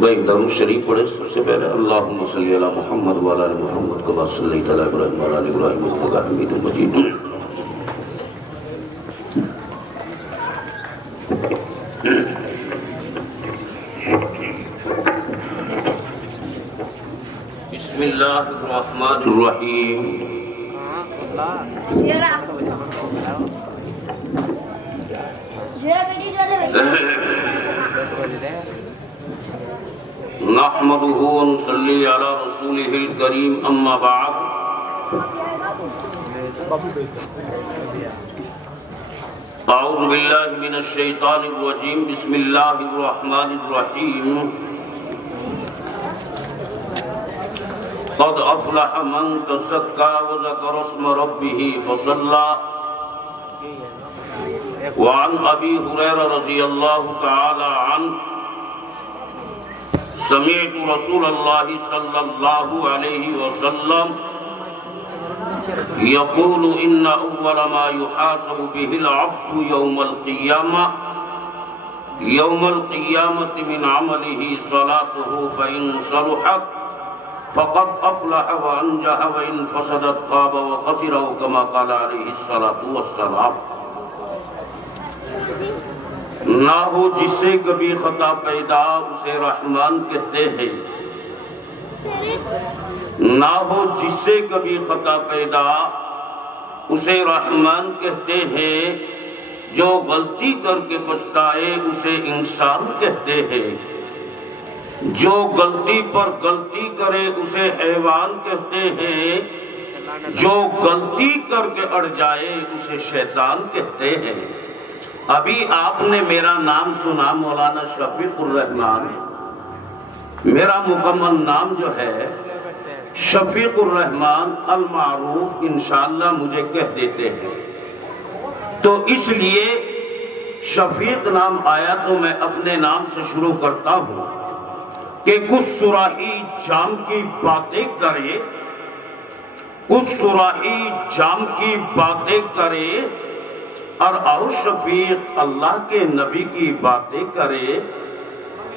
بھائی درود شریف پڑھے سب سے پہلے اللہم صلی علی محمد وعلی آل محمد کما صلیت علی ابراہیم وعلی آل ابراہیم انک حمید مجید. بسم اللہ الرحمن الرحیم. نحمده ونصلي على رسوله الكريم اما بعد. اعوذ باللہ من الشیطان الرجیم. بسم اللہ الرحمن الرحیم. قد افلح من تزکا وذکر اسم ربه فصلى. وعن ابی ہریرہ رضی اللہ تعالی عنہ سمعت رسول اللہ صلی اللہ علیہ وسلم يقول ان اول ما يحاسب به العبد يوم القيامة من عمله صلاته فإن صلحت فقد افلح وانجح وإن فسدت خاب وخسر كما قال عليه الصلاة والسلام. نہ ہو جس سے کبھی خطا پیدا اسے رحمان کہتے ہیں. نہ ہو جس سے کبھی خطا پیدا اسے رحمان کہتے ہیں. جو غلطی کر کے پچھتائے اسے انسان کہتے ہیں. جو غلطی پر غلطی کرے اسے حیوان کہتے ہیں. جو غلطی کر کے اڑ جائے اسے شیطان کہتے ہیں. ابھی آپ نے میرا نام سنا مولانا شفیق الرحمان. میرا مکمل نام جو ہے شفیق الرحمان المعروف انشاءاللہ مجھے کہہ دیتے ہیں. تو اس لیے شفیق نام آیا تو میں اپنے نام سے شروع کرتا ہوں کہ کچھ صراحی جام کی باتیں کرے. کچھ صراحی جام کی باتیں کرے اور آؤ شفیق اللہ کے نبی کی باتیں کرے.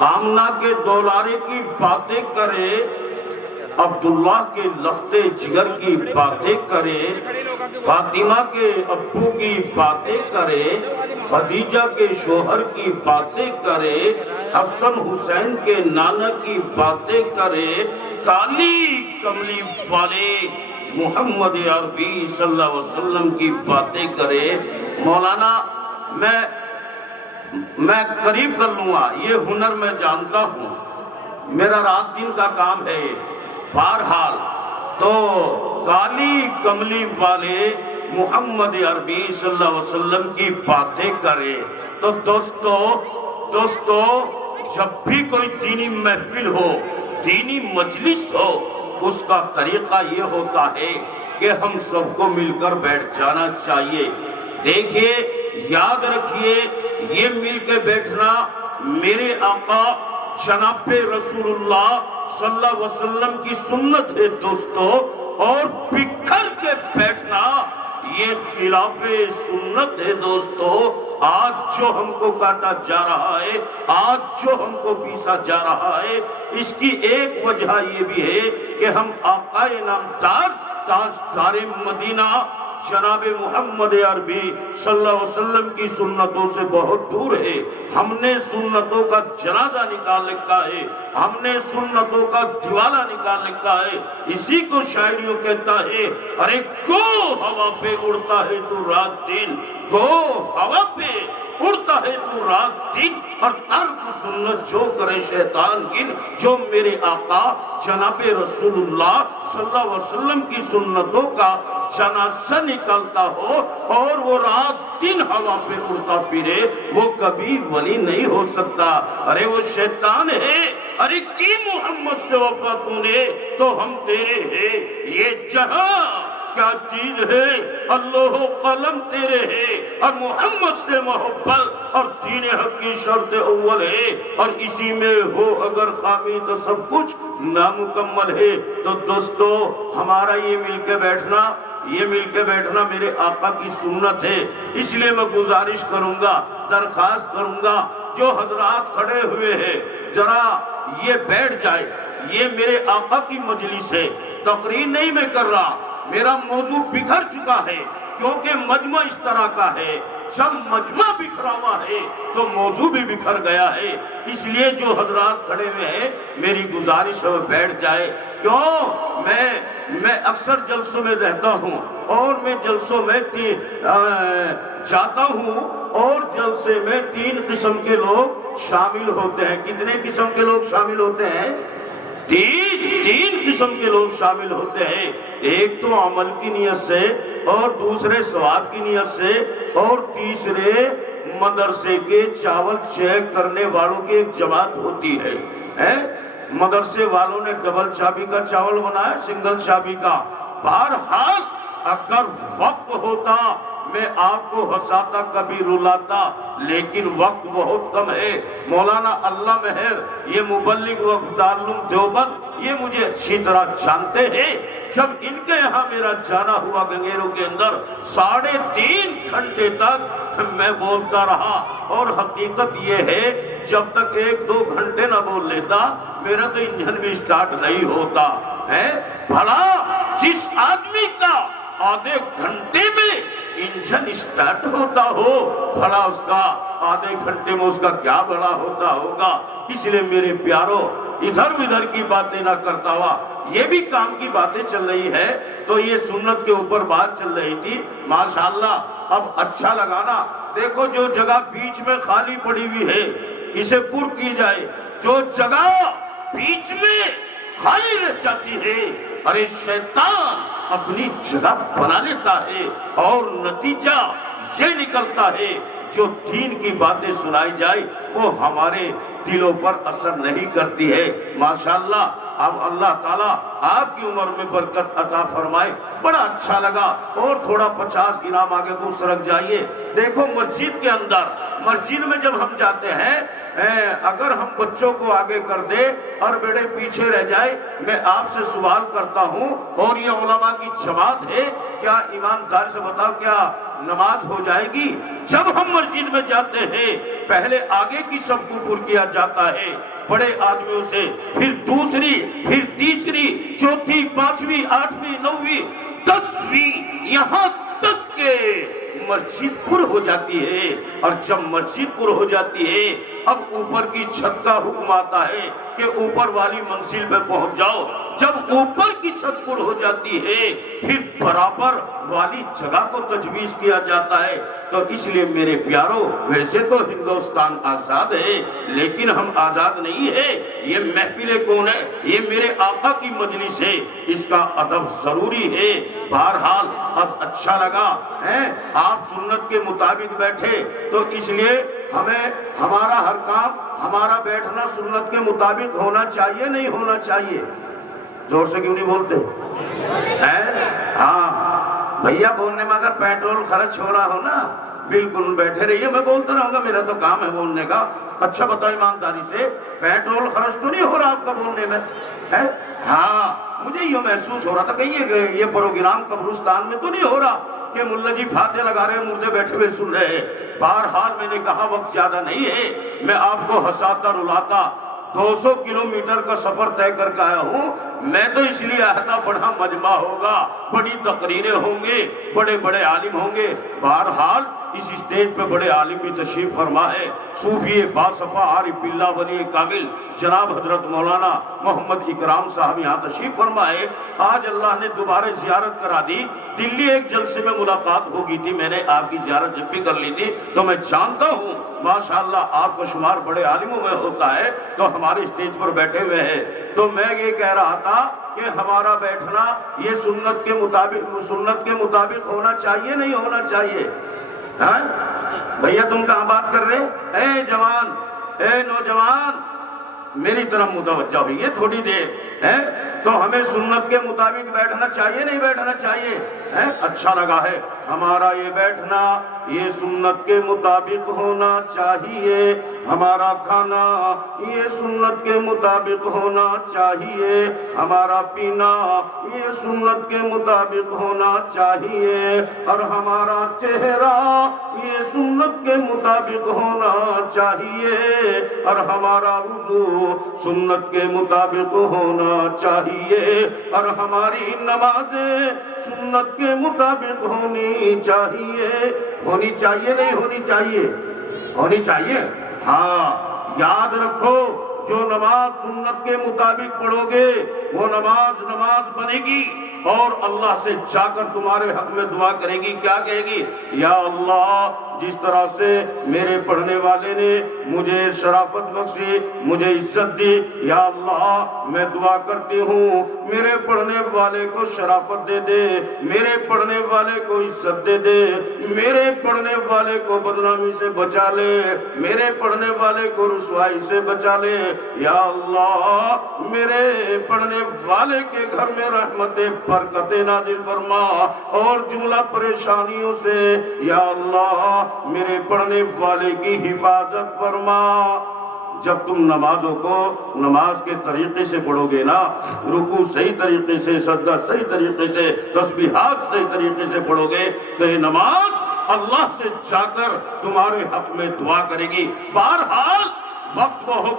آمنہ کے دولارے کی باتیں کرے. عبداللہ کے لختے جگر کی باتیں کرے. فاطمہ کے ابو کی باتیں کرے. خدیجہ کے شوہر کی باتیں کرے. حسن حسین کے نانا کی باتیں کرے. کالی کملی والے محمد عربی صلی اللہ علیہ وسلم کی باتیں کرے. مولانا میں قریب کر لوں گا. یہ ہنر میں جانتا ہوں. میرا رات دن کا کام ہے. بہرحال تو کالی کملی والے محمد عربی صلی اللہ علیہ وسلم کی باتیں کرے. تو دوستو جب بھی کوئی دینی محفل ہو, دینی مجلس ہو, اس کا طریقہ یہ ہوتا ہے کہ ہم سب کو مل کر بیٹھ جانا چاہیے. دیکھیے, یاد رکھیے, یہ مل کے بیٹھنا میرے آقا جناب رسول اللہ صلی اللہ علیہ وسلم کی سنت ہے دوستو. اور بکھر کے بیٹھنا یہ خلاف سنت ہے دوستو. آج جو ہم کو کاٹا جا رہا ہے, آج جو ہم کو پیسا جا رہا ہے, اس کی ایک وجہ یہ بھی ہے کہ ہم آقا نامدار تاجدار مدینہ جناب محمد عربی صلی اللہ علیہ وسلم کی سنتوں سے بہت دور ہے. ہم نے سنتوں کا جنازہ نکال رکھا ہے. ہم نے سنتوں کا دیوالہ نکال رکھا ہے. اسی کو شاعریوں کہتا ہے, ارے گو ہوا پہ اڑتا ہے تو رات دن, گو ہوا پہ اڑتا ہے تو رات دن, اور ترک سنت جو کرے شیطان گن. جو میرے آقا جناب رسول اللہ صلی اللہ علیہ وسلم کی سنتوں کا جنازہ نکلتا ہو اور وہ رات دن ہوا پہ اڑتا پھرے, وہ کبھی ولی نہیں ہو سکتا. ارے وہ شیطان ہے. ارے کی محمد سے وفا تو نے تو ہم تیرے ہیں. یہ جہاں کیا چیز ہے, اللہ و قلم تیرے ہے, اور محمد سے محبت اور دین حق کی شرط اول ہے, اور اسی میں ہو اگر خامی تو سب کچھ نامکمل ہے. تو دوستو, ہمارا یہ مل کے بیٹھنا یہ مل کے بیٹھنا میرے آقا کی سنت ہے، اس لیے میں گزارش کروں گا، درخواست کروں گا، جو حضرات کھڑے ہوئے ہیں ذرا یہ بیٹھ جائے، یہ میرے آقا کی مجلس ہے، تقریر نہیں میں کر رہا، میرا موضوع بکھر چکا ہے، کیونکہ مجمع اس طرح کا ہے، جب مجمع بکھرا ہوا ہے تو موضوع بھی بکھر گیا ہے، اس لیے جو حضرات کھڑے ہوئے ہیں میری گزارش ہے بیٹھ جائے۔ کیوں؟ میں اکثر جلسوں میں رہتا ہوں اور میں جلسوں میں جاتا ہوں اور جلسے میں 3 قسم کے لوگ شامل ہوتے ہیں۔ کتنے قسم کے لوگ شامل ہوتے ہیں؟ تین قسم کے لوگ شامل ہوتے ہیں، ایک تو عمل کی نیت سے اور دوسرے ثواب کی نیت سے اور تیسرے مدرسے کے چاول چیک کرنے والوں کی ایک جماعت ہوتی ہے۔ مدرسے والوں نے ڈبل چابی کا چاول بنایا، سنگل چابی کا۔ بہرحال اگر وقت ہوتا میں آپ کو ہنساتا، کبھی رلاتا، لیکن وقت بہت کم ہے۔ مولانا اللہ مہر یہ مبلغ وفد دارالعلوم دیوبند یہ مجھے اچھی طرح جانتے ہیں، جب ان کے یہاں میرا جانا ہوا گنگیروں کے اندر 3.5 گھنٹے تک میں بولتا رہا، اور حقیقت یہ ہے جب تک 1-2 گھنٹے نہ بول لیتا میرا تو انجن بھی سٹارٹ نہیں ہوتا ہے۔ بھلا جس آدمی کا آدھے گھنٹے میں انجن سٹارٹ ہوتا ہو، بھلا اس کا آدھے گھنٹے میں اس کا کیا بڑا ہوتا ہوگا۔ اس لیے میرے پیاروں ادھر ادھر کی باتیں نہ کرتا ہوا، یہ بھی کام کی باتیں چل رہی ہے تو یہ سنت کے اوپر بات چل رہی تھی، ماشاءاللہ اب اچھا لگانا۔ دیکھو جو جگہ بیچ میں خالی پڑی ہوئی ہے اسے پر کی جائے، جو جگہ بیچ میں خالی رہ جاتی ہے ارے شیطان اپنی جگہ بنا لیتا ہے، اور نتیجہ یہ نکلتا ہے جو دین کی باتیں سنائی جائے وہ ہمارے دلوں پر اثر نہیں کرتی ہے۔ ماشاءاللہ اب اللہ تعالیٰ آپ کی عمر میں برکت عطا فرمائے۔ بڑا اچھا لگا، اور تھوڑا 50 گرام آگے کو سرک جائیے۔ دیکھو مسجد کے اندر، مسجد میں جب ہم جاتے ہیں اگر ہم بچوں کو آگے کر دے اور بیڑے پیچھے رہ جائے، میں آپ سے سوال کرتا ہوں اور یہ علماء کی جماعت ہے، کیا ایماندار سے بتاؤ کیا نماز ہو جائے گی؟ جب ہم مسجد میں جاتے ہیں پہلے آگے کی سب کو پر کیا جاتا ہے بڑے آدمیوں سے، پھر دوسری، پھر تیسری، چوتھی، 5ویں، 8ویں، 9ویں، 10ویں، یہاں تک کہ مسجد پر ہو جاتی ہے۔ اور جب مسجد پر ہو جاتی ہے اب اوپر کی چھت کا حکم آتا ہے کہ اوپر والی منزل پہ پہنچ جاؤ۔ جب اوپر کی چھت پر ہو جاتی ہے پھر برابر والی جگہ کو تجویز کیا جاتا ہے۔ تو اس لیے میرے پیاروں ویسے تو ہندوستان آزاد ہے لیکن ہم آزاد نہیں ہے، یہ محفل کون ہے؟ یہ میرے آقا کی مجلس ہے، اس کا ادب ضروری ہے۔ بہرحال اب اچھا لگا ہے آپ سنت کے مطابق بیٹھے، تو اس لیے ہمیں ہمارا ہر کام، ہمارا بیٹھنا سنت کے مطابق ہونا چاہیے نہیں ہونا چاہیے؟ زور سے کیوں نہیں بولتے؟ ہاں بھیا بولنے میں اگر پیٹرول خرچ ہو رہا ہو نا بالکل بیٹھے رہیے، میں بولتا رہوں گا، میرا تو کام ہے بولنے کا۔ اچھا بتاؤ ایمانداری سے پیٹرول خرچ تو نہیں ہو رہا آپ کا بولنے میں؟ ہاں مجھے یہ محسوس ہو رہا تھا کہ یہ پروگرام قبرستان میں تو نہیں ہو رہا کہ ملا جی فاتحہ لگا رہے ہیں، مردے بیٹھے ہوئے سن رہے ہیں۔ بہرحال میں نے کہا وقت زیادہ نہیں ہے، میں آپ کو ہنساتا رلاتا 200 کلومیٹر کا سفر طے کر کے آیا ہوں۔ میں تو اس لیے آیا تھا بڑا مجمع ہوگا، بڑی تقریریں ہوں گے، بڑے بڑے عالم ہوں گے۔ بہرحال اس اسٹیج پہ بڑے عالم بھی تشریف فرما ہے، صوفی باصفا عارف باللہ ولی کامل جناب حضرت مولانا محمد اکرام صاحب یہاں تشریف فرما ہے۔ آج اللہ نے دوبارہ زیارت کرا دی، دلی ایک جلسے میں ملاقات ہو گئی تھی، میں نے آپ کی زیارت جب بھی کر لی تھی تو میں جانتا ہوں ماشاءاللہ آپ کا شمار بڑے عالموں میں ہوتا ہے، تو ہمارے اسٹیج پر بیٹھے ہوئے ہیں۔ تو میں یہ کہہ رہا تھا کہ ہمارا بیٹھنا یہ سنت کے مطابق ہونا چاہیے نہیں ہونا چاہیے؟ ہاں بھیا تم کہاں بات کر رہے؟ اے جوان، اے نوجوان میری طرف متوجہ ہوئی ہے تھوڑی دیر ہے، تو ہمیں سنت کے مطابق بیٹھنا چاہیے نہیں بیٹھنا چاہیے؟ اچھا لگا ہے ہمارا یہ بیٹھنا یہ سنت کے مطابق ہونا چاہیے، ہمارا کھانا یہ سنت کے مطابق ہونا چاہیے، ہمارا پینا یہ سنت کے مطابق ہونا چاہیے، اور ہمارا چہرہ یہ سنت کے مطابق ہونا چاہیے، اور ہمارا وضو سنت کے مطابق ہونا چاہیے، اور ہماری نمازیں سنت کے مطابق ہونی چاہیے۔ ہونی چاہیے نہیں ہونی چاہیے؟ ہونی چاہیے۔ ہاں یاد رکھو، جو نماز سنت کے مطابق پڑھو گے وہ نماز بنے گی، اور اللہ سے جا کر تمہارے حق میں دعا کرے گی۔ کیا کہے گی؟ یا اللہ، جس طرح سے میرے پڑھنے والے نے مجھے شرافت بخشی، مجھے عزت دی، یا اللہ میں دعا کرتی ہوں میرے پڑھنے والے کو شرافت دے دے، میرے پڑھنے والے کو عزت دے دے، میرے پڑھنے والے کو بدنامی سے بچا لے، میرے پڑھنے والے کو رسوائی سے بچا لے۔ یا اللہ میرے پڑھنے والے کے گھر میں رحمت برکتیں نازل فرما، اور جملہ پریشانیوں سے یا اللہ میرے پڑھنے والے کی حفاظت فرما۔ جب تم نمازوں کو نماز کے طریقے سے پڑھو گے نا، رکوع صحیح طریقے سے، سجدہ صحیح طریقے سے، تسبیحات صحیح طریقے سے پڑھو گے تو یہ نماز اللہ سے جا کر تمہارے حق میں دعا کرے گی۔ بہرحال وقت بہت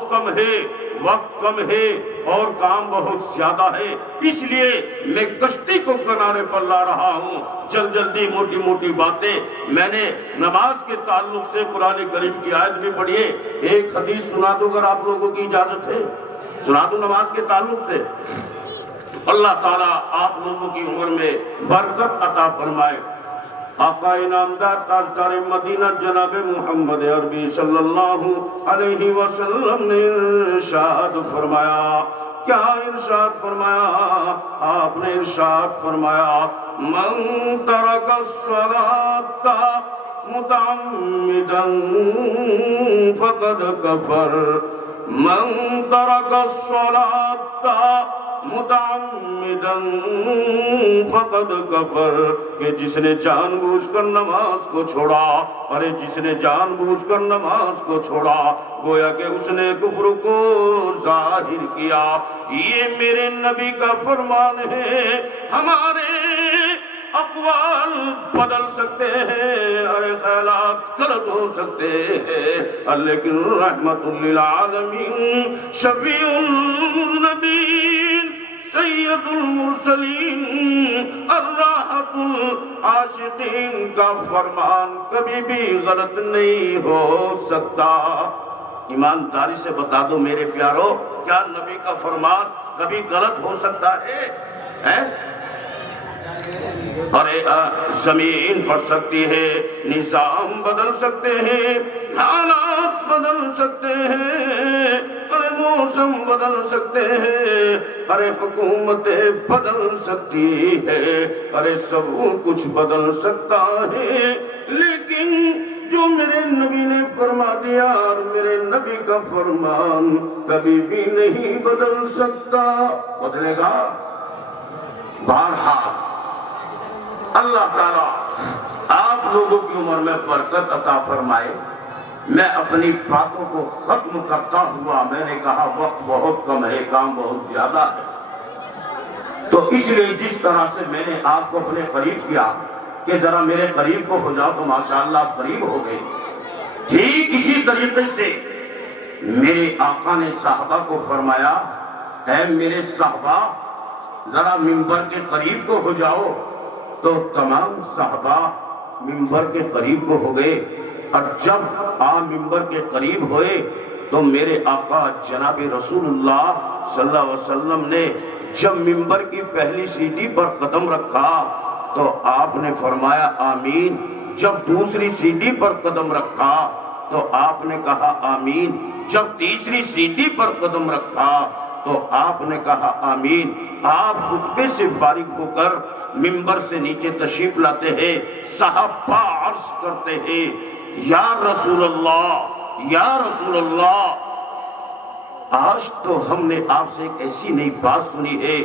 کم ہے اور کام بہت زیادہ ہے، اس لیے میں کشتی کو کنارے پر لا رہا ہوں۔ جلدی موٹی موٹی باتیں میں نے نماز کے تعلق سے قرآن کریم کی آیت بھی پڑھی ہے۔ ایک حدیث سنا دو اگر آپ لوگوں کی اجازت ہے، سنا دو نماز کے تعلق سے۔ اللہ تعالیٰ آپ لوگوں کی عمر میں برکت عطا فرمائے۔ آقا انعامدار تاجدار مدینہ جناب محمد عربی صلی اللہ علیہ وسلم نے ارشاد فرمایا۔ کیا ارشاد فرمایا؟ آپ نے ارشاد فرمایا، من ترک الصلاۃ متعمدا فقد کفر، من ترک الصلاۃ متعمدا فقد کفر، کہ جس نے جان بوجھ کر نماز کو چھوڑا، ارے جس نے جان بوجھ کر نماز کو چھوڑا گویا کہ اس نے کفر کو ظاہر کیا۔ یہ میرے نبی کا فرمان ہے۔ ہمارے اقوال بدل سکتے ہیں، ارے خیالات غلط ہو سکتے ہیں، لیکن رحمت للعالمین، شفیع المذنبین، سید المرسلین، الراحت العاشقین کا فرمان کبھی بھی غلط نہیں ہو سکتا۔ ایمانداری سے بتا دو میرے پیارو، کیا نبی کا فرمان کبھی غلط ہو سکتا ہے؟ ارے زمین پھٹ سکتی ہے، نظام بدل سکتے ہیں، حالات بدل سکتے ہیں، ارے موسم بدل سکتے ہیں، ارے حکومتیں بدل سکتی ہے، ارے سب کچھ بدل سکتا ہے، لیکن جو میرے نبی نے فرما دیا اور میرے نبی کا فرمان کبھی بھی نہیں بدل سکتا۔ بدلے گا؟ بہرحال اللہ تعالیٰ آپ لوگوں کی عمر میں برکت عطا فرمائے۔ میں اپنی باتوں کو ختم کرتا ہوا، میں نے کہا وقت بہت کم ہے، کام بہت زیادہ ہے، تو اس لیے جس طرح سے میں نے آپ کو اپنے قریب کیا کہ ذرا میرے قریب کو ہو جاؤ، تو ماشاءاللہ آپ قریب ہو گئے، ٹھیک اسی طریقے سے میرے آقا نے صحابہ کو فرمایا، اے میرے صحابہ ذرا منبر کے قریب کو ہو جاؤ، تو تمام صحابہ منبر کے قریب کو ہو گئے، اور جب آپ منبر کے قریب ہوئے تو میرے آقا جناب رسول اللہ صلی اللہ علیہ وسلم نے جب منبر کی پہلی سیڑھی پر قدم رکھا تو آپ نے فرمایا آمین، جب دوسری سیڑھی پر قدم رکھا تو آپ نے کہا آمین، جب تیسری سیڑھی پر قدم رکھا تو آپ نے کہا آمین۔ آپ خطبے سے فارغ ہو کر منبر سے نیچے تشریف لاتے ہیں، صحابہ عرض کرتے ہیں یا رسول اللہ، یا رسول اللہ، آج تو ہم نے آپ سے ایک ایسی نئی بات سنی ہے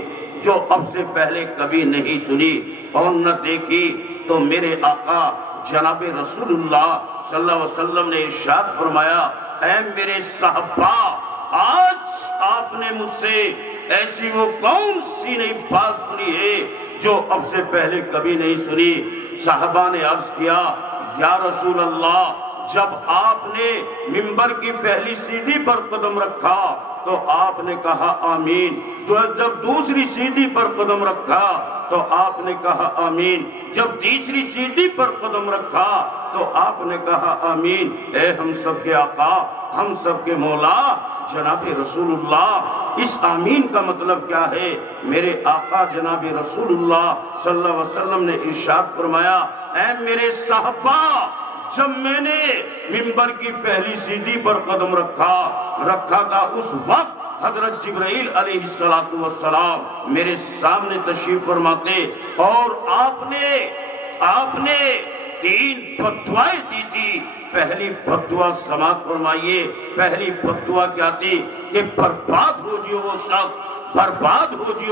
جو اب سے پہلے کبھی نہیں سنی، اور نہ دیکھی تو میرے آقا جناب رسول اللہ صلی اللہ علیہ وسلم نے ارشاد فرمایا، اے میرے صحابہ، آج آپ نے مجھ سے ایسی وہ کون سی نئی بات سنی ہے جو اب سے پہلے کبھی نہیں سنی۔ صحابہ نے عرض کیا، یا رسول اللہ، جب آپ نے منبر کی پہلی سیڑھی پر قدم رکھا تو آپ نے کہا آمین، تو جب دوسری سیڑھی پر قدم رکھا تو آپ نے کہا آمین، جب تیسری سیڑھی پر قدم رکھا تو آپ نے کہا آمین۔ اے ہم سب کے آقا، ہم سب کے مولا جناب رسول اللہ، اس آمین کا مطلب کیا ہے؟ میرے آقا جناب رسول اللہ صلی اللہ علیہ وسلم نے ارشاد فرمایا، اے میرے صحابہ، جب میں نے منبر کی پہلی سیڑھی پر قدم رکھا تھا، اس وقت حضرت جبرائیل علیہ السلام میرے سامنے تشریف فرماتے اور آپ نے 3 فتوائیں دی تھی۔ پہلی فتویٰ سماعت فرمائیے۔ پہلی فتویٰ کیا تھی کہ برباد ہو جائے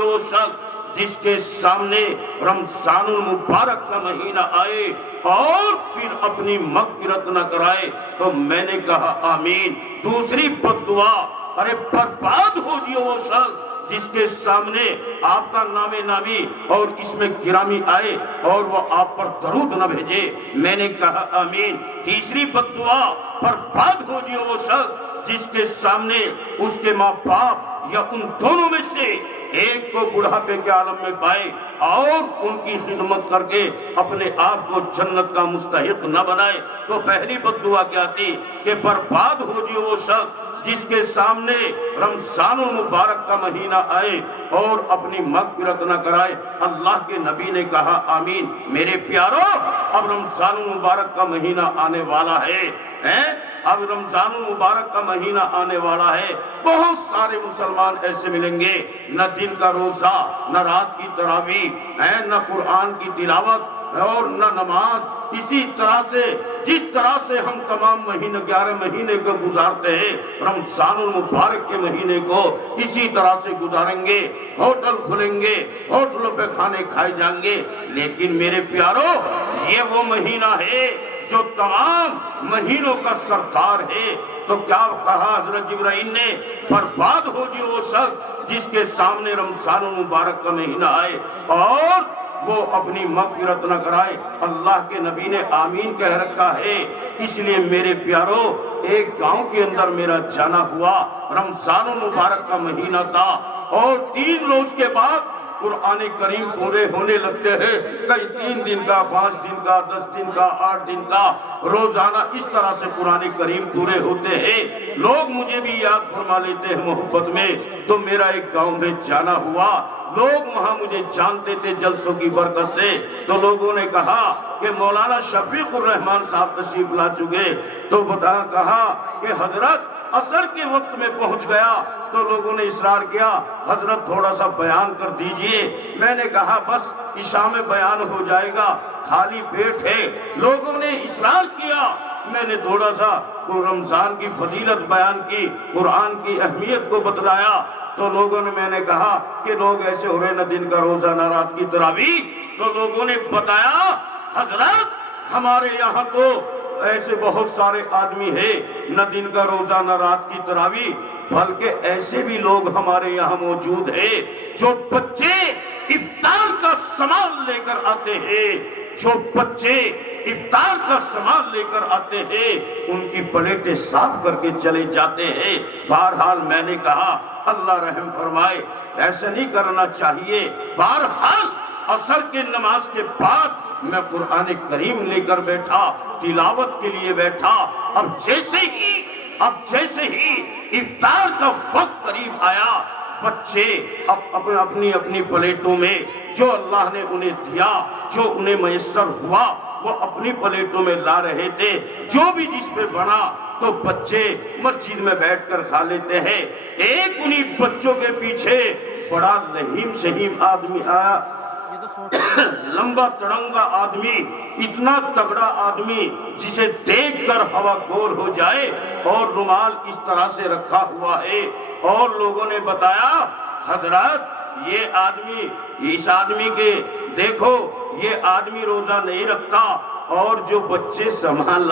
وہ شخص جس کے سامنے رمضان المبارک کا مہینہ آئے اور پھر اپنی مغفرت نہ کرائے۔ تو میں نے کہا آمین۔ دوسری فتویٰ، ارے برباد ہو جائے وہ شخص جس کے سامنے آپ کا نام نامی اور اس میں گرامی آئے اور وہ آپ پر درود نہ بھیجے۔ میں نے کہا آمین۔ تیسری فتویٰ، برباد ہو جائے وہ شخص جس کے سامنے اس کے ماں باپ یا ان دونوں میں سے ایک کو بڑھاپے کے عالم میں پائے اور ان کی خدمت کر کے اپنے آپ کو جنت کا مستحق نہ بنائے۔ تو پہلی بددعا کیا تھی کہ برباد ہو جائے وہ شخص جس کے سامنے رمضان المبارک کا مہینہ آئے اور اپنی مغفرت نہ کرائے۔ اللہ کے نبی نے کہا آمین۔ میرے پیارو، اب رمضان المبارک کا مہینہ آنے والا ہے، اب رمضان المبارک کا مہینہ آنے والا ہے۔ بہت سارے مسلمان ایسے ملیں گے، نہ دن کا روزہ، نہ رات کی تراویح، نہ قرآن کی تلاوت اور نہ نماز۔ اسی طرح سے جس طرح سے ہم تمام 11 مہینے کو گزارتے ہیں، رمضان المبارک کے مہینے کو اسی طرح سے گزاریں گے۔ ہوٹل کھلیں گے، ہوٹلوں پہ کھانے کھائے جائیں گے، لیکن میرے پیارو، یہ وہ مہینہ ہے جو تمام مہینوں کا سردار ہے۔ تو کیا کہا حضرت جبرائیل نے؟ برباد ہو جائے وہ شخص جس کے سامنے رمضان المبارک کا مہینہ آئے اور وہ اپنی مغفرت نہ کرائے۔ اللہ کے نبی نے آمین کہہ رکھا ہے۔ اس لیے میرے پیارو، ایک گاؤں کے اندر میرا جانا ہوا، رمضان المبارک کا مہینہ تھا اور 3 روز کے بعد قرآن کریم پورے ہونے لگتے ہیں۔ کئی 3 دن کا، 5 دن کا، 10 دن کا، 8 دن کا، روزانہ اس طرح سے قرآن کریم پورے ہوتے ہیں۔ لوگ مجھے بھی یاد فرما لیتے ہیں محبت میں۔ تو میرا ایک گاؤں میں جانا ہوا، لوگ وہاں مجھے جانتے تھے جلسوں کی برکت سے۔ تو لوگوں نے کہا کہ مولانا شفیق الرحمان صاحب تشریف لا چکے۔ تو کہا کہ حضرت عصر کے وقت میں پہنچ گیا۔ تو لوگوں نے اصرار کیا، حضرت تھوڑا سا بیان کر دیجئے۔ میں نے کہا بس عشاء میں بیان ہو جائے گا، خالی پیٹ ہے۔ لوگوں نے اصرار کیا، میں نے تھوڑا سا رمضان کی فضیلت بیان کی، قرآن کی اہمیت کو بتلایا۔ تو لوگوں نے، میں نے کہا کہ لوگ ایسے ہو رہے نہ دن کا روزہ نہ رات کی تراویح۔ تو لوگوں نے بتایا حضرت ہمارے یہاں تو ایسے بہت سارے آدمی ہیں، نہ دن کا روزہ نہ رات کی تراویح، بلکہ ایسے بھی لوگ ہمارے یہاں موجود ہیں جو بچے افطار کا سامان لے کر آتے ہیں، جو بچے افطار کا سامان لے کر آتے ہیں ان کی پلیٹیں صاف کر کے چلے جاتے ہیں۔ بہرحال میں نے کہا اللہ رحم فرمائے، ایسا نہیں کرنا چاہیے۔ بہرحال عصر کی نماز کے بعد میں قرآن کریم لے کر بیٹھا، تلاوت کے لیے بیٹھا۔ اب جیسے ہی افطار کا وقت قریب آیا، بچے اپنی پلیٹوں میں جو اللہ نے انہیں دیا، جو انہیں میسر ہوا، وہ اپنی پلیٹوں میں لا رہے تھے۔ جو بھی جس پہ بنا تو بچے مسجد میں بیٹھ کر کھا لیتے ہیں۔ ایک انہی بچوں کے پیچھے بڑا لہیم شہیم آدمی آیا، لمبا تڑنگا آدمی، اتنا تگڑا آدمی جسے دیکھ کر ہوا گول ہو جائے، اور رومال اس طرح سے رکھا ہوا ہے۔ اور لوگوں نے بتایا حضرت یہ آدمی، اس آدمی کے دیکھو یہ آدمی روزہ نہیں رکھتا، اور جو بچے سامان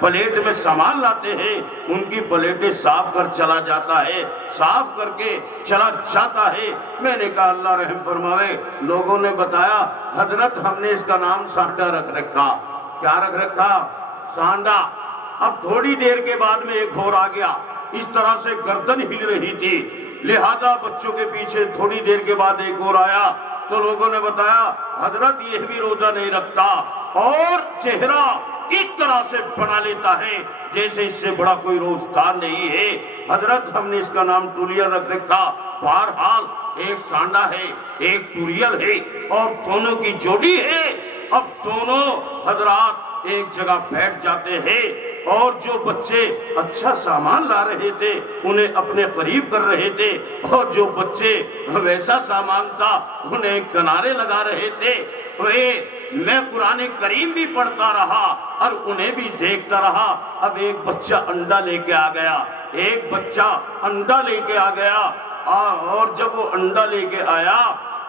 پلیٹ میں سامان لاتے ہیں ان کی پلیٹیں صاف کر چلا جاتا ہے، صاف کر کے چلا جاتا ہے۔ میں نے کہا اللہ رحم فرماوے۔ لوگوں نے بتایا حضرت ہم نے اس کا نام سانڈا رکھ رکھا۔ کیا رکھ رکھا؟ سانڈا۔ اب تھوڑی دیر کے بعد میں ایک اور آ گیا، اس طرح سے گردن ہل رہی تھی، لہذا بچوں کے پیچھے تھوڑی دیر کے بعد ایک اور آیا، تو لوگوں نے بتایا حضرت یہ بھی روزہ نہیں رکھتا اور چہرہ اس طرح سے بنا لیتا ہے جیسے اس سے بڑا کوئی روزگار نہیں ہے۔ حضرت ہم نے اس کا نام ٹوریل رکھ رکھا۔ بہرحال ایک سانڈا ہے، ایک ٹوریل ہے، اور دونوں کی جوڑی ہے۔ اب دونوں حضرات ایک جگہ بیٹھ جاتے ہیں، اور جو بچے اچھا سامان لا رہے تھے انہیں اپنے قریب کر رہے تھے، اور جو بچے ویسا سامان تھا انہیں کنارے لگا رہے تھے۔ میں قرآن کریم بھی پڑھتا رہا اور انہیں بھی دیکھتا رہا۔ اب ایک بچہ انڈا لے کے آ گیا، ایک بچہ انڈا لے کے آ گیا، اور جب وہ انڈا لے کے آیا،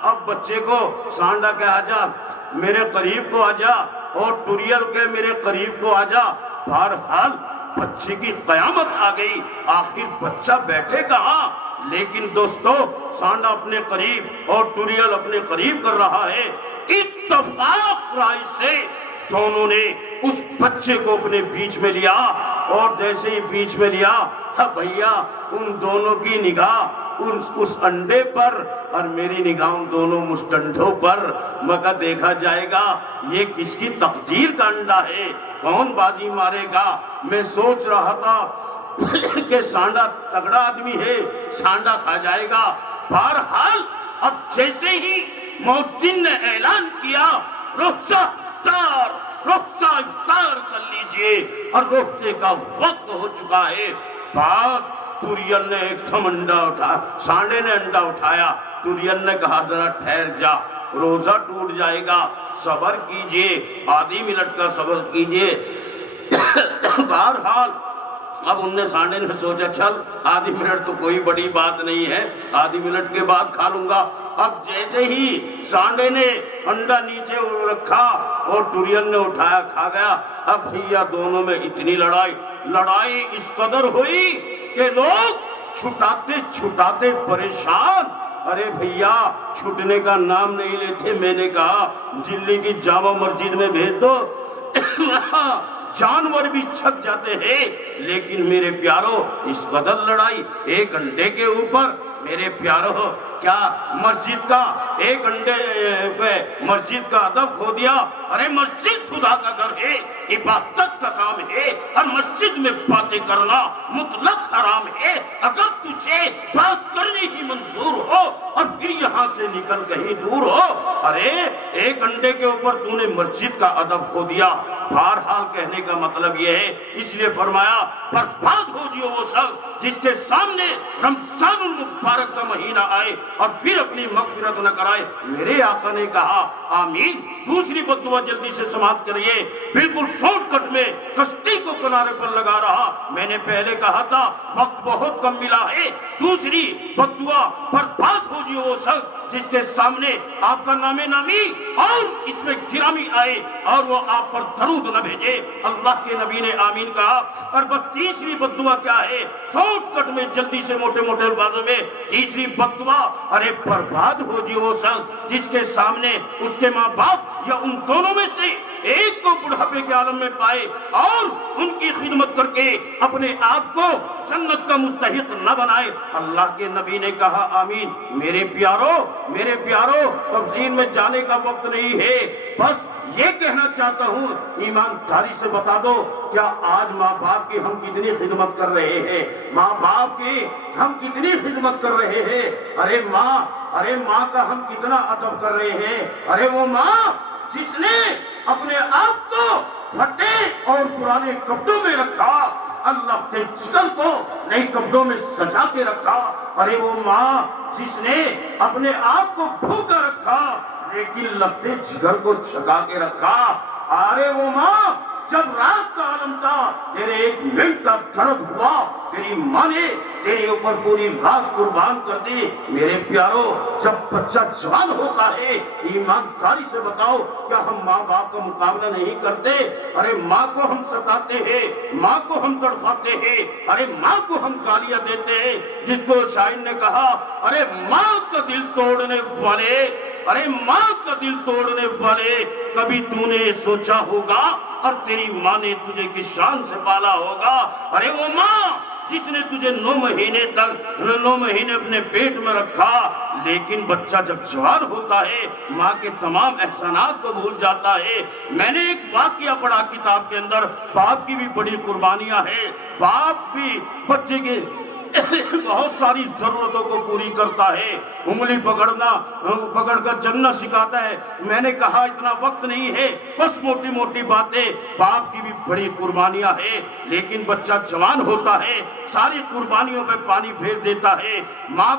اب بچے کو سانڈا کہا جا میرے قریب کو آ جا، اور ٹوریل کے میرے قریب کو آ جا۔ بہرحال بچے کی قیامت آ گئی، آخر بچہ بیٹھے کہاں؟ لیکن دوستو سانڈا اپنے قریب اور ٹوریل اپنے قریب کر رہا ہے۔ اتفاق رائے سے دونوں نے اس بچے کو اپنے بیچ میں لیا، اور جیسے ہی بیچ میں لیا، بھیا ان دونوں کی نگاہ اس انڈے پر اور میری نگاہ ان دونوں مستنڈوں پر۔ مگر دیکھا جائے گا یہ کس کی تقدیر کا انڈا ہے، کون بازی مارے گا۔ میں سوچ رہا تھا کہ سانڈا تگڑا آدمی ہے، سانڈا کھا جائے گا۔ بہرحال اب جیسے ہی مؤذن نے اعلان کیا رخصہ افطار کر لیجئے، اور رخصے کا وقت ہو چکا ہے، بعض ٹوریل نے ایک دم انڈا اٹھایا، سانڈے نے انڈا اٹھایا، ٹوریل نے کہا ذرا ٹھہر جا، روزہ ٹوٹ جائے گا، صبر کیجئے، آدھی منٹ کا صبر کیجئے۔ بہرحال اب انہیں سانڈے نے سوچا چل آدھی منٹ تو کوئی بڑی بات نہیں ہے، آدھی منٹ کے بعد کھا لوں گا۔ اب جیسے ہی سانڈے نے انڈا نیچے رکھا اور ٹوریل نے اٹھایا کھا گیا۔ اب بھیا دونوں میں اتنی لڑائی اس قدر ہوئی کہ لوگ چھٹاتے پریشان۔ ارے بھیا چھٹنے کا نام نہیں لیتے۔ میں نے کہا دلی کی جامع مسجد میں بھیج دو، جانور بھی چھک جاتے ہیں، لیکن میرے پیارو اس قدر لڑائی ایک انڈے کے اوپر۔ میرے پیارو کیا مسجد کا ایک انڈے پہ مسجد کا ادب کھو دیا؟ ارے مسجد خدا کا گھر ہے، عبادت کا کام ہے، اور مسجد میں باتیں کرنا مطلق حرام ہے۔ اگر تجھے بات کرنی ہی منظور ہو اور پھر یہاں سے نکل کہیں دور ہو، ارے ایک انڈے کے اوپر تو نے مسجد کا ادب کھو دیا۔ بہرحال کہنے کا مطلب یہ ہے، اس لیے فرمایا برباد ہو جیو وہ شخص جس کے سامنے رمضان المبارک کا مہینہ آئے اور پھر اپنی مغفرت نہ کرائے۔ میرے آقا نے کہا آمین۔ دوسری بددعا جلدی سے سماعت کریے، بالکل شارٹ کٹ میں کشتی کو کنارے پر لگا رہا۔ میں نے پہلے کہا تھا وقت بہت کم ملا ہے۔ دوسری بددعا برباد ہو جیو وہ شخص جس کے سامنے آپ کا نام نامی اور اس میں گرامی آئے اور وہ آپ پر درود نہ بھیجے۔ اللہ کے نبی نے آمین کہا۔ اور بس تیسری بددعا کیا ہے، شارٹ کٹ میں جلدی سے موٹے الفاظوں میں تیسری بددعا، ارے برباد ہو جی وہ شخص جس کے سامنے اس کے ماں باپ یا ان دونوں میں سے ایک کو بڑھاپے کے عالم میں پائے اور ان کی خدمت کر کے اپنے آپ کو جنت کا مستحق نہ بنائے۔ اللہ کے نبی نے کہا آمین۔ میرے پیارو تفصیل میں جانے کا وقت نہیں ہے، بس یہ کہنا چاہتا ہوں ایمانداری سے بتا دو کیا آج ماں باپ کی ہم کتنی خدمت کر رہے ہیں؟ ماں باپ کی ہم کتنی خدمت کر رہے ہیں؟ ارے ماں کا ہم کتنا ادب کر رہے ہیں؟ ارے وہ ماں جس نے اپنے آپ کو پھٹے اور پرانے کپڑوں میں رکھا، اللہ کے جگر کو نئے کپڑوں میں سجا کے رکھا۔ ارے وہ ماں جس نے اپنے آپ کو بھوکا رکھا لیکن لگتے جگر کو چھکا کے رکھا۔ ارے وہ ماں جب رات کا عالم تھا تیرے ایک منٹ کا درد ہوا، تیری ماں نے تیرے اوپر پوری رات قربان کر دی۔ میرے پیارو، جب بچہ جوان ہوتا ہے، ایمانداری سے بتاؤ کیا ہم ماں باپ کا مقابلہ نہیں کرتے؟ ارے ماں کو ہم ستاتے ہیں، ماں کو ہم تڑپاتے ہیں، ارے ماں کو ہم گالیاں دیتے ہیں، جس کو شاعر نے کہا ارے ماں کا دل توڑنے والے، ارے ماں کا دل توڑنے والے، کبھی تو نے سوچا ہوگا اور تیری ماں نے تجھے کس شان سے پالا ہوگا؟ ارے وہ ماں جس نے تجھے 9 مہینے اپنے پیٹ میں رکھا، لیکن بچہ جب جوان ہوتا ہے ماں کے تمام احسانات کو بھول جاتا ہے۔ میں نے ایک واقعہ پڑھا کتاب کے اندر، باپ کی بھی بڑی قربانیاں ہیں، باپ بھی بچے کے بہت ساری ضرورتوں کو پوری کرتا ہے، انگلی پکڑ کر چلنا سکھاتا ہے۔ میں نے کہا اتنا وقت نہیں ہے، بس موٹی موٹی باتیں، باپ کی بھی بڑی قربانیاں ہیں، لیکن بچہ جوان ہوتا ہے ساری قربانیوں پہ پانی پھیر دیتا ہے، ماں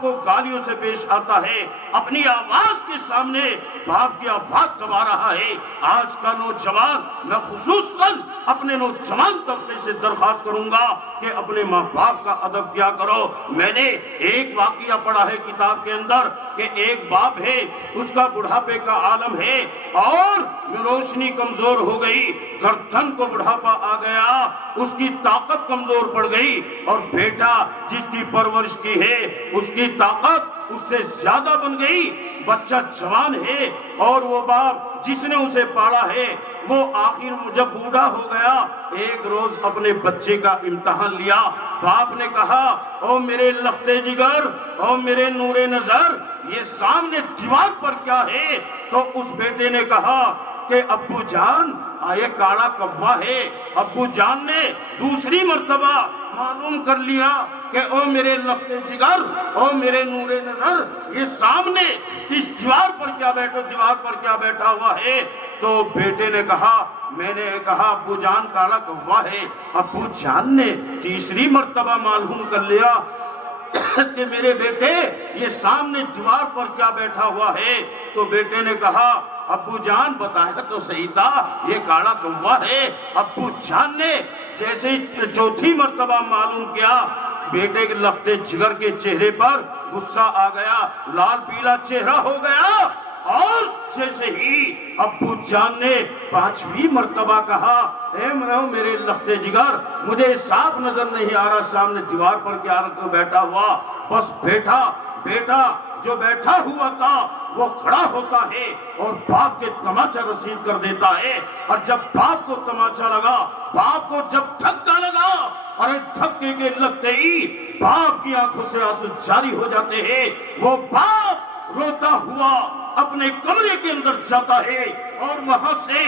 کو گالیوں سے پیش آتا ہے، اپنی آواز کے سامنے باپ کی آواز دبا رہا ہے۔ آج کا نوجوان، میں خصوصاً اپنے نوجوان طبقے سے درخواست کروں گا کہ اپنے ماں باپ کا ادب کیا کرو۔ میں نے ایک واقعہ پڑھا ہے کتاب کے اندر کہ ایک باپ ہے، اس کا بڑھاپے کا عالم ہے اور روشنی کمزور ہو گئی، گردن کو بڑھاپا آ گیا، اس کی طاقت کمزور پڑ گئی، اور بیٹا جس کی پرورش کی ہے اس کی طاقت اس سے زیادہ بن گئی۔ بچہ جوان ہے اور وہ باپ جس نے اسے پالا ہے وہ آخر جب بوڑھا ہو گیا، ایک روز اپنے بچے کا امتحان لیا۔ باپ نے کہا او میرے لختے جگر، او میرے نور نظر، یہ سامنے دیوار پر کیا ہے؟ تو اس بیٹے نے کہا کہ ابو جان یہ کالا کوا ہے۔ ابو جان نے دوسری مرتبہ معلوم کر لیا کہ او میرے لختے جگر، او میرے نور نظر، یہ سامنے اس دیوار پر کیا بیٹھا ہوا ہے؟ تو بیٹے نے کہا، میں نے کہا ابو جان کالا کوا ہے۔ ابو جان نے تیسری مرتبہ معلوم کر لیا کہ میرے بیٹے یہ سامنے دیوار پر کیا بیٹھا ہوا ہے؟ تو بیٹے نے کہا ابو جان بتایا تو صحیح تھا، یہ کالا کوا ہے۔ ابو جان نے جیسے ہی چوتھی مرتبہ معلوم کیا، بیٹے کے لختے جگر کے چہرے پر غصہ آ گیا، لال پیلا چہرہ ہو گیا، اور جیسے ہی ابو جان نے پانچویں مرتبہ کہا اے میرے لختے جگر، مجھے صاف نظر نہیں آ رہا سامنے دیوار پر کیا بیٹھا ہوا، بس بیٹا جو بیٹھا ہوا تھا وہ کھڑا ہوتا ہے اور باپ کے تماچا رسید کر دیتا ہے۔ اور جب باپ کو تماچا لگا، باپ کو جب دھکا لگا، ارے دھکے کے لگتے ہی باپ کی آنکھوں سے آنسو جاری ہو جاتے ہیں۔ وہ باپ روتا ہوا اپنے کمرے کے اندر جاتا ہے اور وہاں سے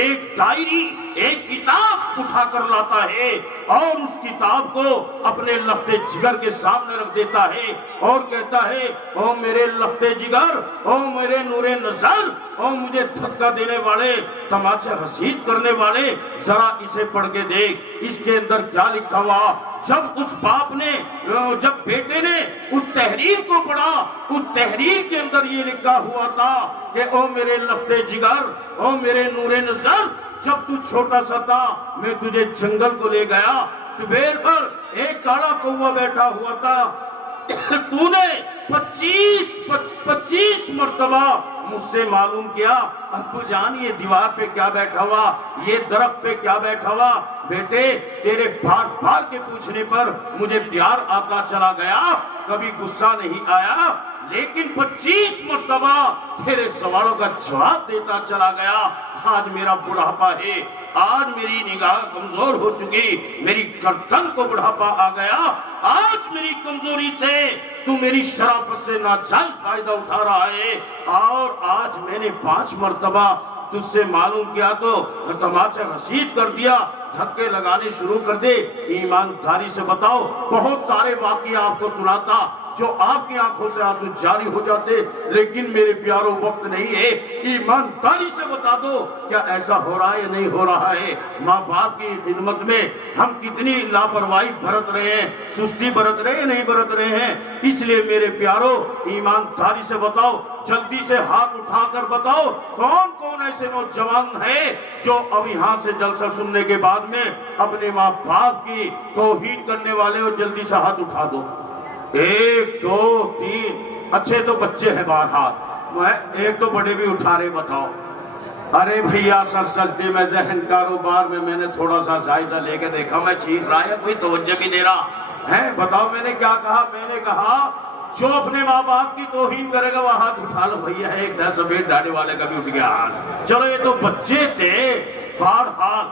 ایک ڈائری، ایک کتاب اٹھا کر لاتا ہے اور اس کتاب کو اپنے لختے جگر کے سامنے رکھ دیتا ہے اور کہتا ہے او میرے لختے جگر، او میرے نور نظر، او مجھے دھکا دینے والے، تماچا رسید کرنے والے، ذرا اسے پڑھ کے دیکھ اس کے اندر کیا لکھا ہوا۔ جب اس باپ نے، جب بیٹے نے اس تحریر کو پڑھا، اس تحریر کے اندر یہ لکھا ہوا تھا کہ او میرے لختے جگر، او میرے نور نظر، جب تو چھوٹا سا تھا میں تجھے جنگل کو لے گیا، طویل پر ایک کالا کوا بیٹھا ہوا تھا، تو نے 25 مرتبہ مجھ سے معلوم کیا ابو جان یہ دیوار پہ کیا بیٹھا ہوا، یہ درخت پہ کیا بیٹھا ہوا۔ بیٹے تیرے بار کے پوچھنے پر مجھے پیار آتا چلا گیا، کبھی غصہ نہیں آیا، لیکن 25 مرتبہ تیرے سوالوں کا جواب دیتا چلا گیا۔ آج میرا بڑھاپا ہے، آج میری نگاہ کمزور ہو چکی، میری گردن کو بڑھاپا آ گیا، آج میری کمزوری سے تو میری شرافت سے ناجائز فائدہ اٹھا رہا ہے، اور آج میں نے 5 مرتبہ تجھ سے معلوم کیا تو تماچا رسید کر دیا، دھکے لگانے شروع کر دے۔ ایمانداری سے بتاؤ، بہت سارے واقعہ آپ کو سناتا، جو آپ کی آنکھوں سے آنسو جاری ہو جاتے، لیکن میرے پیاروں وقت نہیں ہے، ایمانداری سے بتا دو کیا ایسا ہو رہا ہے یا نہیں ہو رہا ہے؟ ماں باپ کی خدمت میں ہم کتنی لاپرواہی برت رہے ہیں، سستی برت رہے ہیں نہیں برت رہے ہیں؟ اس لیے میرے پیاروں ایمانداری سے بتاؤ، جلدی سے ہاتھ اٹھا کر بتاؤ کون کون ایسے نوجوان ہیں جو اب یہاں سے جلسہ سننے کے بعد میں اپنے ماں باپ کی توہین کرنے والے ہو؟ جلدی سے ہاتھ اٹھا دو۔ 1 2 3 اچھے تو بچے ہیں بہرحال، ایک تو بڑے بھی اٹھا رہے، بتاؤ۔ ارے بھیا سر سلطے میں ذہن کاروبار میں نے تھوڑا سا جائزہ لے کے دیکھا، میں چیز رہا ہے کوئی توجہ بھی دے رہا ہے؟ بتاؤ میں نے کیا کہا؟ میں نے کہا جو اپنے ماں باپ کی توہین کرے گا وہ ہاتھ اٹھا لو۔ بھیا ایک سفید داڑھی والے کا بھی اٹھ گیا ہاتھ۔ چلو یہ تو بچے تھے، بہرحال